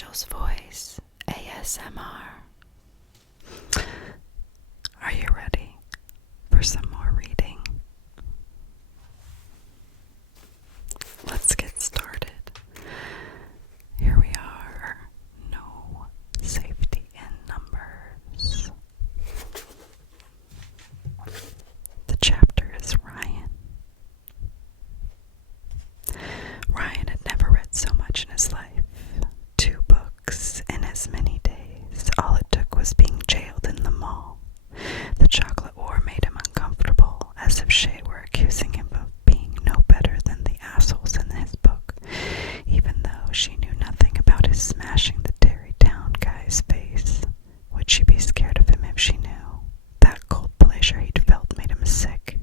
Angel's Voice ASMR. Are you ready for some more reading? Let's get started. Here we are. No safety in numbers. The chapter is Ryan. Ryan had never read so much in his life. 2 books in as many days. All it took was being jailed in the mall. The chocolate war made him uncomfortable, as if Shay were accusing him of being no better than the assholes in his book, even though she knew nothing about his smashing the Terrytown guy's face. Would she be scared of him if she knew? That cold pleasure he'd felt made him sick.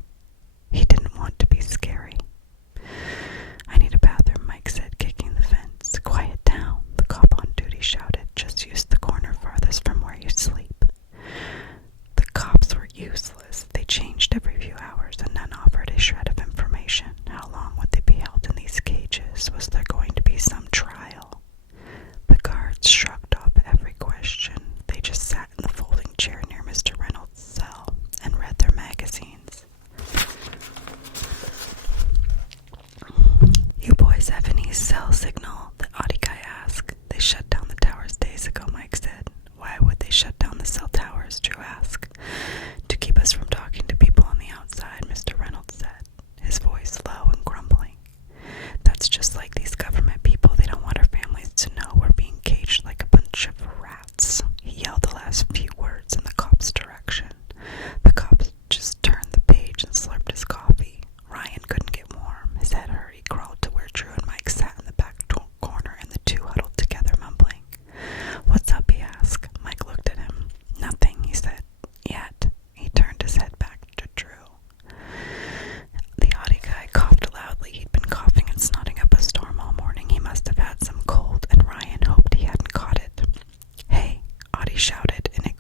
He didn't want to be scary. "I need a bathroom," Mike said, kicking the fence. "Quiet down," the cop on duty shouted. "Just use the corner farthest from where you sleep." The cops were useless. They changed every few hours, and none offered a shred of information. How long would they be held in these cages? Was there going to be some trial? The guards shrugged off every question. They just sat in the folding chair near Mr. Reynolds' cell and read their magazines. "You boys have any cell signal?" the Audi guy asked. "They shut down the towers days ago," Mike said. "Why would they shut down the cell towers?" Drew asked. "To keep us from talking to people on the outside," Mr. Reynolds said, his voice low and grumbling. "That's just like these government people. They don't want our families to know we're being caged like a bunch of rats." He yelled the last few words in the cop's direction. The cop just turned the page and slurped his coffee. Ryan couldn't get warm. His head hurt. He crawled to where Drew and Mike sat in the back corner, and the two huddled together, mumbling. "What's up?" he asked. Mike looked at him. "Nothing," he said. "Yet." He turned his head back to Drew. The Audi guy coughed loudly. He'd been coughing and snotting up a storm all morning. He must have had some cold, and Ryan hoped he hadn't caught it. "Hey," Audi shouted in a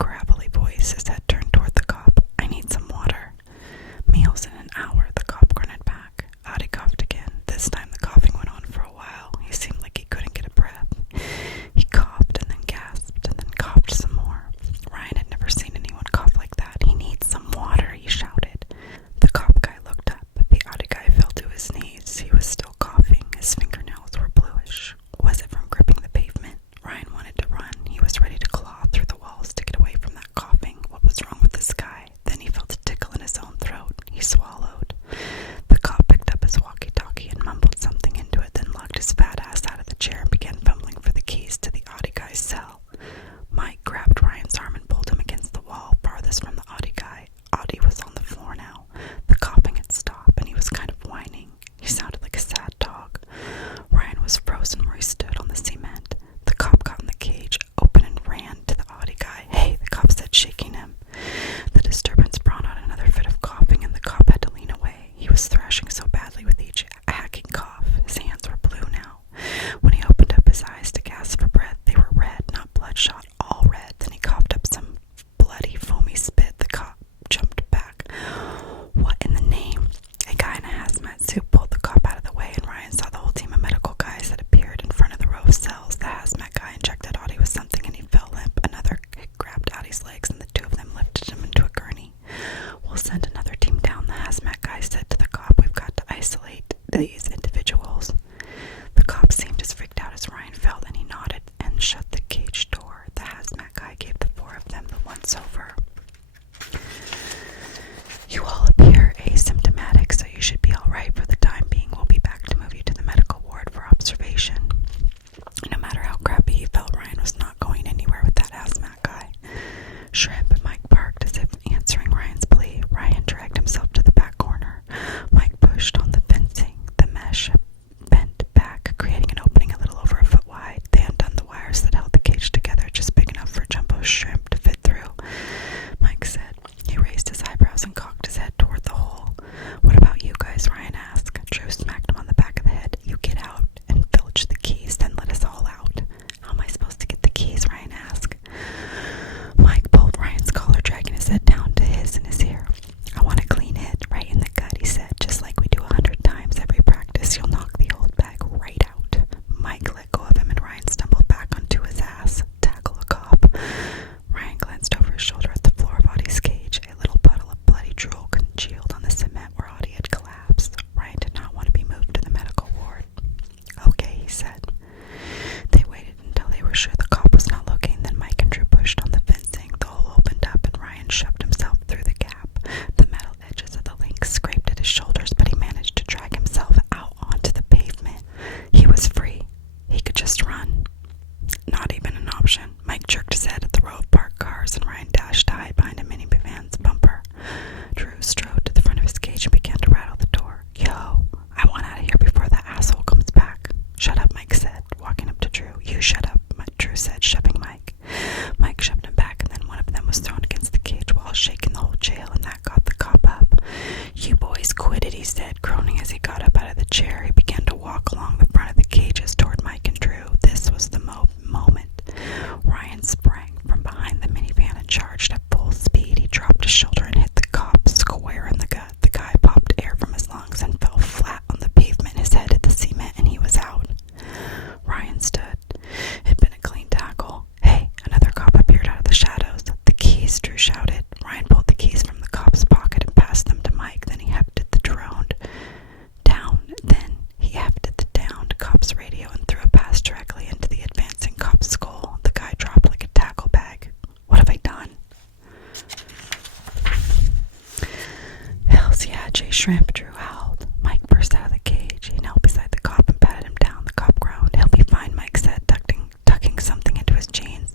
Shrimp Drew howled. Mike burst out of the cage. He knelt beside the cop and patted him down. The cop groaned. "He'll be fine," Mike said, tucking something into his jeans.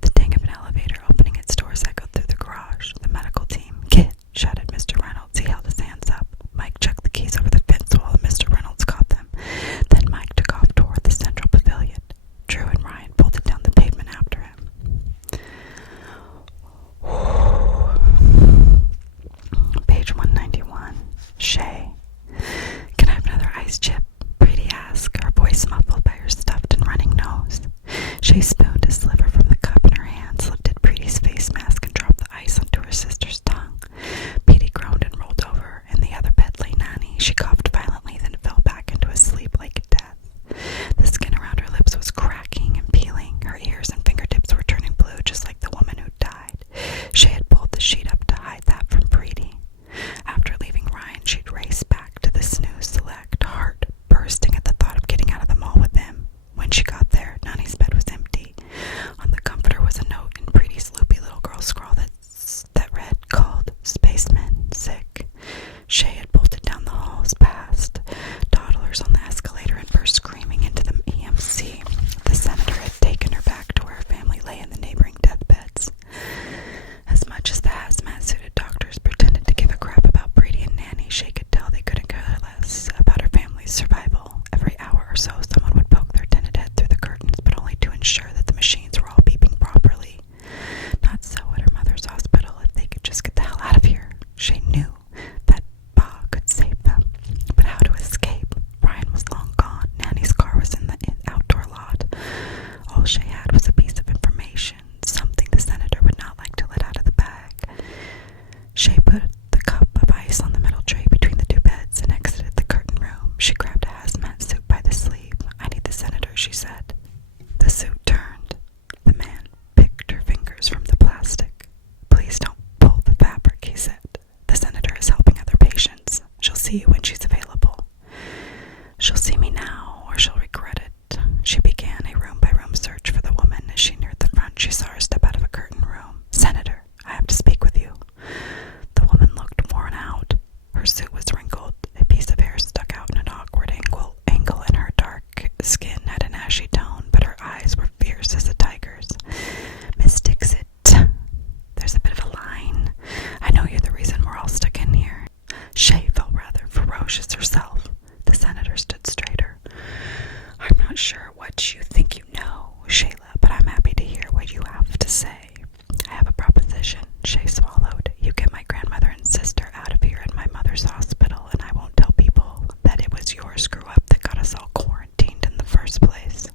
The ding of an elevator opening its doors echoed through the garage. The medical team. "Get!" shouted Mr. Reynolds. He held his hands up. Mike chucked the keys over the fence while Mr. Reynolds caught them. Then Mike took off toward the central pavilion. Drew and Ryan bolted down the pavement after him. Page 191. Shay. "Can I have another ice chip?" Brady asked, her voice muffled by her stuffed and running nose. Shay spooned a sliver from the cup in her hands, lifted Brady's face mask, and dropped the ice onto her sister's tongue. Petey groaned and rolled over. In the other bed lay Nanny. She coughed violently, then fell back into a sleep like death. The skin around her lips was cracking and peeling. Her ears and fingertips were turning blue, just like the woman who died. Shay had pulled the sheet up to hide that from Brady. After leaving Ryan, she'd raced back to the snooze select, heart bursting at the thought of getting out of the mall with him. When she got there, Nanny's bed was empty. On the comforter was a note in Brady's loopy little girl scrawl that read, "Called Spaceman Sick." Shay had bolted down the halls past toddlers on the escalator and burst screaming into the EMC. The senator had taken her back to where her family lay in the neighboring deathbeds. As much as the hazmat-suited doctors pretended to give a crap about Brady and Nanny, Shay could tell they couldn't care less about her family's survival. Every hour or so, someone would poke their tinted head through the curtains, but only to ensure that the machines were all beeping properly. Not so at her mother's hospital. If they could just get the hell out of here. Shay knew that Ba could save them. But how to escape? Ryan was long gone. Nanny's car was in the outdoor lot. All Shay had was a piece of information, something the senator would not like to let out of the bag. Shay put the cup of ice on the metal tray between the two beds and exited the curtain room. She grabbed a hazmat suit by the sleeve. "I need the senator," she said. The suit turned. The man picked her fingers from the plastic. "Please don't pull the fabric," he said. "The senator is helping other patients. She'll see you when she's available." "She'll see me now, or she'll regret it." She began a room-by-room search for the woman. As she neared the front, she saw her step out of a curtain room. "Senator, I have to speak with you." The woman looked worn out. Her suit was wrinkled. A piece of hair stuck out in an awkward angle, and her dark skin had an ashy tone, but her eyes were fierce as a tiger's. "Miss Dixit, there's a bit of a line. I know you're the reason we're all stuck in here." Shay felt rather ferocious herself. The senator stood straighter. "I'm not sure what you think you know, Shayla, but I'm happy to hear what you have to say. I have a proposition." Shay swallowed. "You get my grandmother and sister out of here in my mother's hospital, and I won't tell people that it was your screw-up that got us all quarantined in the first place."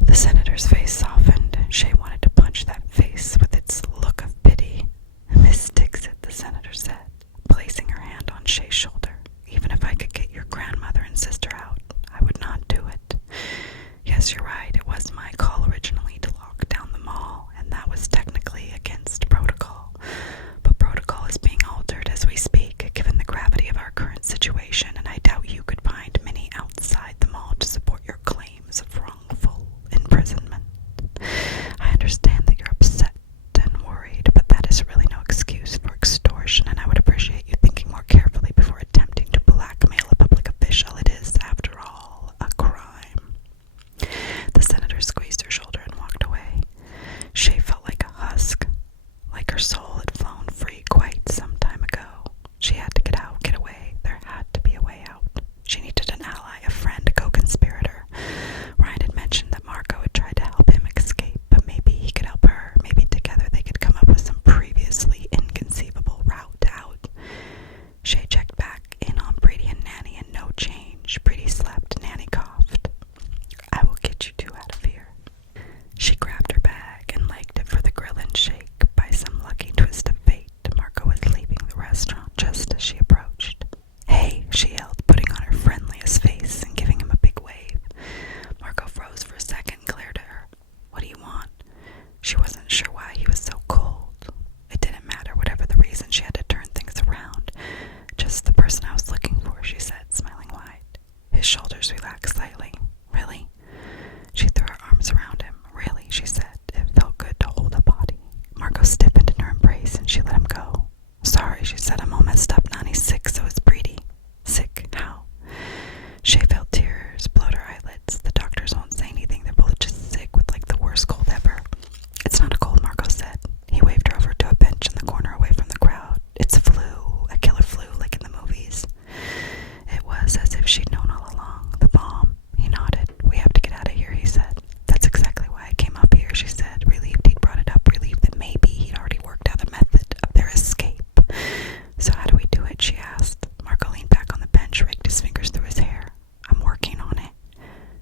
The senator's face softened. Shay wanted to punch that face with its look of pity. "Miss Dixit," the senator said, placing her hand on Shay's shoulder. "Even if I could get your grandmother and sister out, I would not do it. Yes, you're right. It was my call originally to lock down the mall, and that was technically against protocol. But protocol is being altered as we speak, given the gravity of our current situation, and I doubt you could find many outside the mall to support your claims of wrongful imprisonment. I understand that you're upset and worried, but that is really no excuse for extortion, and I would appreciate you thinking more carefully before attempting to blackmail a public official. It is, after all, a crime." The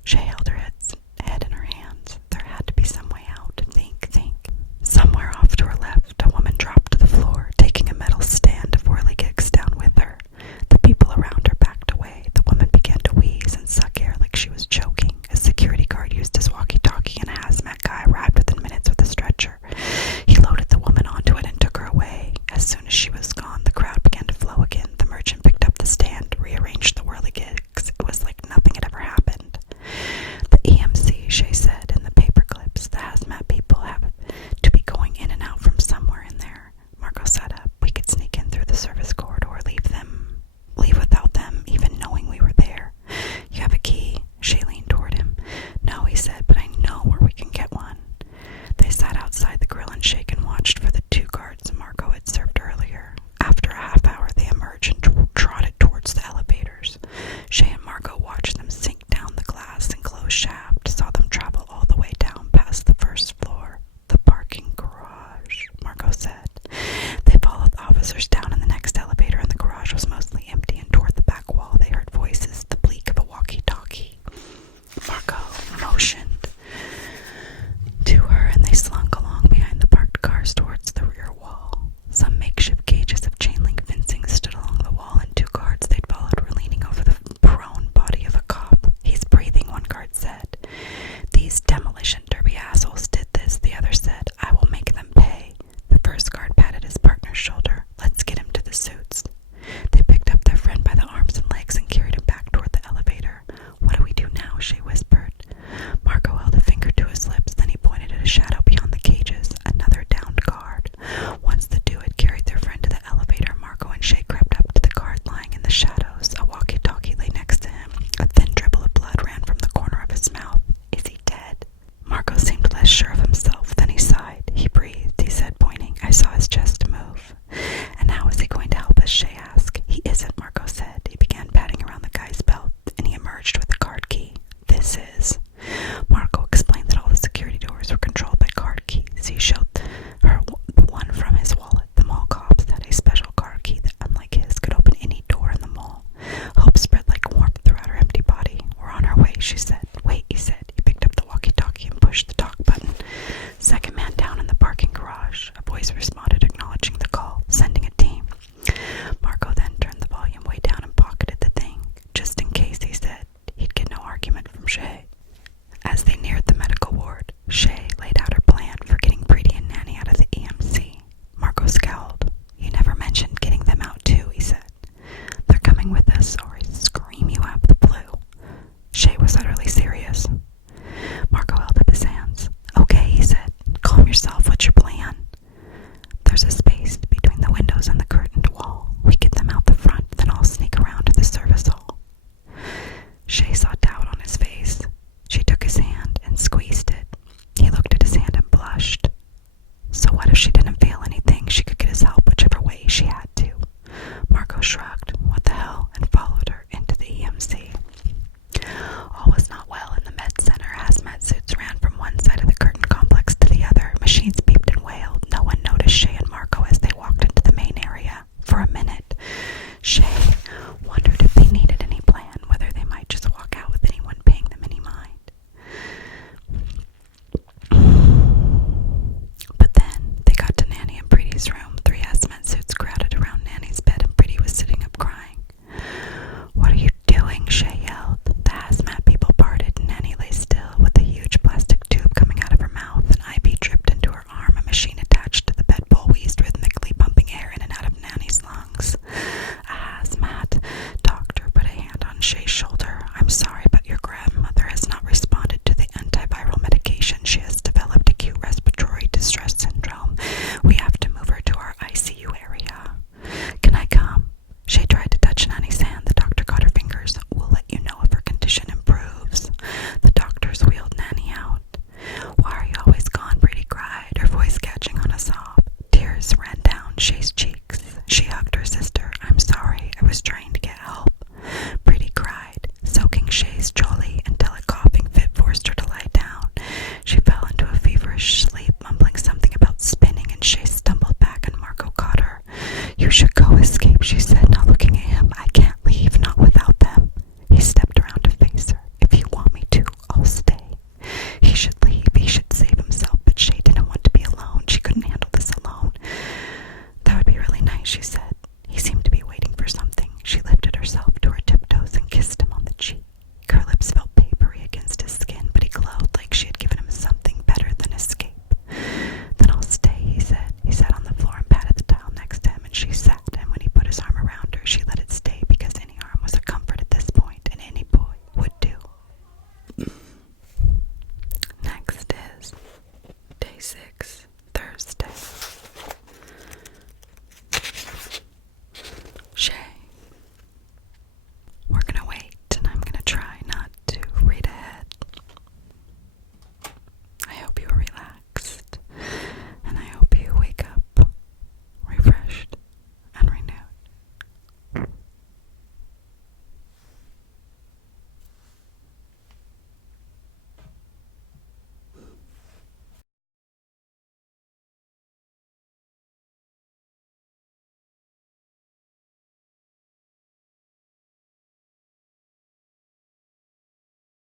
Shay held her head in her hands. There had to be some way out. Think. Somewhere off to her left, a woman dropped to the floor, taking a metal stand of whirligigs down with her. The people around her backed away. The woman began to wheeze and suck air like she was choking. A security guard used his walkie-talkie, and a hazmat guy arrived within minutes with a stretcher. He loaded the woman onto it and took her away. As soon as she was gone, the crowd began to flow again. The merchant picked up the stand, rearranged the whirligigs. It was like nothing had ever happened. The EMC, Shay said, in the paper clips. The hazmat people have to be going in and out from somewhere in there. Marco sat up. We could sneak in through the service corridor, leave without them even knowing we were there. You have a key? Shay leaned toward him. No, he said, but I know where we can get one. They sat outside the grill and Shay watched for the 2 guards Marco had served earlier. After a half hour, they emerged and trotted towards the elevators. Shay and Marco watched them sink down the glass-enclosed shaft, saw them travel all the way down past the first floor. The parking garage, Marco said. They followed the officers down in the next elevator, and the garage was mostly empty, and toward the back wall they heard voices, the bleak of a walkie-talkie. Marco motioned to her, and they slunk along behind the parked cars towards the rear wall. Some makeshift cages of chain-link fencing stood along the wall, and 2 guards they'd followed were leaning over the prone body of a cop. He's breathing, one guard said. These demolition derby assholes did this, the other said. I will make them pay. The first guard patted his partner's shoulder. Let's get him to the suits. They picked up their friend by the arms and legs and carried him back toward the elevator. What do we do now? Shay whispered. Marco held a finger to his lips, then he pointed at a shadow beyond the cages, another downed guard. Once the 2 had carried their friend to the elevator, Marco and Shay crept up to the guard lying in the shadows. A walkie-talkie lay next to him. A thin dribble of blood ran from the corner of his mouth. Is he dead? Marco seemed less sure of himself. Then he sighed. He breathed, he said, pointing. I saw his chest move. And how is he going to help us? Shay asked. He isn't, Marco said. He began patting around the guy's belt, and he emerged with a card key. This is. Marco explained that all the security doors were controlled by card keys. He showed her the one from his wallet. The mall cops had a special card key that, unlike his, could open any door in the mall. Hope spread like warmth throughout her empty body. We're on our way, she said. Wait, he said. He picked up the walkie-talkie and pushed the talk button. Second man down in the parking garage. A voice responded, acknowledging the call. Sending a team. Marco then turned the volume way down and pocketed the thing. Just in case, he said. He'd get no argument from Shay. As they neared the medical ward, Shay laid out her plan for getting Brady and Nanny out of the EMC. Marco scowled. You never mentioned getting them out too, he said. They're coming with us, or I scream you have the flu. Shay was utterly serious.